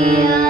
Yeah.